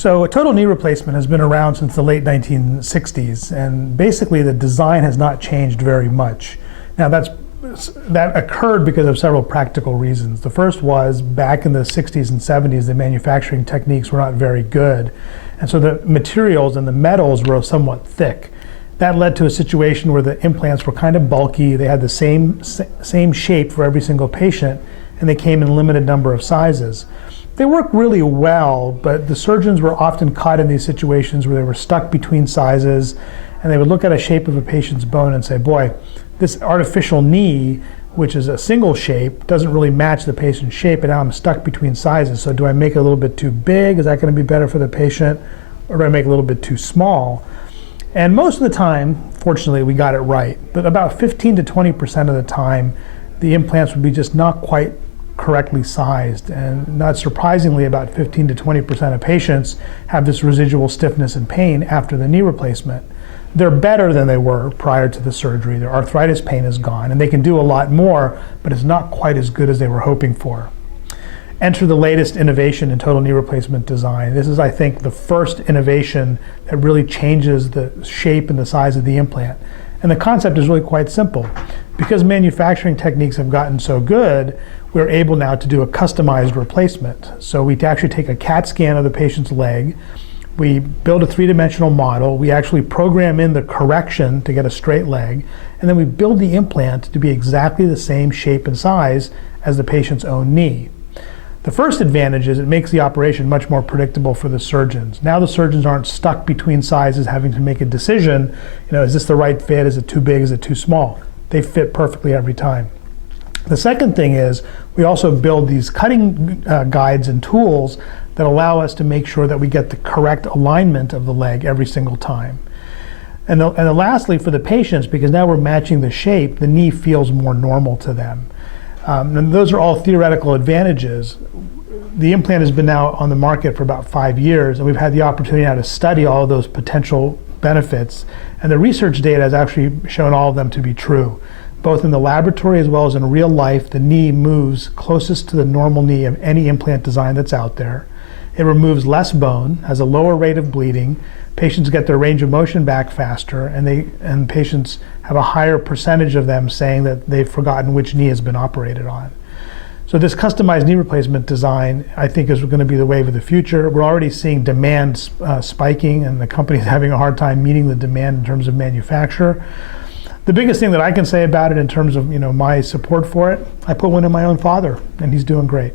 So a total knee replacement has been around since the late 1960s, and basically the design has not changed very much. Now that occurred because of several practical reasons. The first was back in the 60s and 70s, the manufacturing techniques were not very good, and so the materials and the metals were somewhat thick. That led to a situation where the implants were kind of bulky. They had the same shape for every single patient, and they came in a limited number of sizes. They work really well, but the surgeons were often caught in these situations where they were stuck between sizes, and they would look at a shape of a patient's bone and say, boy, this artificial knee, which is a single shape, doesn't really match the patient's shape, and now I'm stuck between sizes. So do I make it a little bit too big? Is that going to be better for the patient? Or do I make it a little bit too small? And most of the time, fortunately, we got it right. But about 15 to 20% of the time, the implants would be just not quite correctly sized. And not surprisingly, about 15 to 20% of patients have this residual stiffness and pain after the knee replacement. They're better than they were prior to the surgery. Their arthritis pain is gone, and they can do a lot more, but it's not quite as good as they were hoping for. Enter the latest innovation in total knee replacement design. This is, I think, the first innovation that really changes the shape and the size of the implant. And the concept is really quite simple. Because manufacturing techniques have gotten so good, we're able now to do a customized replacement. So we actually take a CAT scan of the patient's leg, we build a three-dimensional model, we actually program in the correction to get a straight leg, and then we build the implant to be exactly the same shape and size as the patient's own knee. The first advantage is it makes the operation much more predictable for the surgeons. Now the surgeons aren't stuck between sizes having to make a decision, is this the right fit, is it too big, is it too small? They fit perfectly every time. The second thing is we also build these cutting guides and tools that allow us to make sure that we get the correct alignment of the leg every single time. And lastly, for the patients, because now we're matching the shape, the knee feels more normal to them. And those are all theoretical advantages. The implant has been now on the market for about 5 years, and we've had the opportunity now to study all of those potential benefits. And the research data has actually shown all of them to be true. Both in the laboratory as well as in real life, the knee moves closest to the normal knee of any implant design that's out there. It removes less bone, has a lower rate of bleeding. Patients get their range of motion back faster, and patients have a higher percentage of them saying that they've forgotten which knee has been operated on. So this customized knee replacement design, I think, is going to be the wave of the future. We're already seeing demand spiking, and the company's having a hard time meeting the demand in terms of manufacture. The biggest thing that I can say about it in terms of my support for it, I put one in my own father, and he's doing great.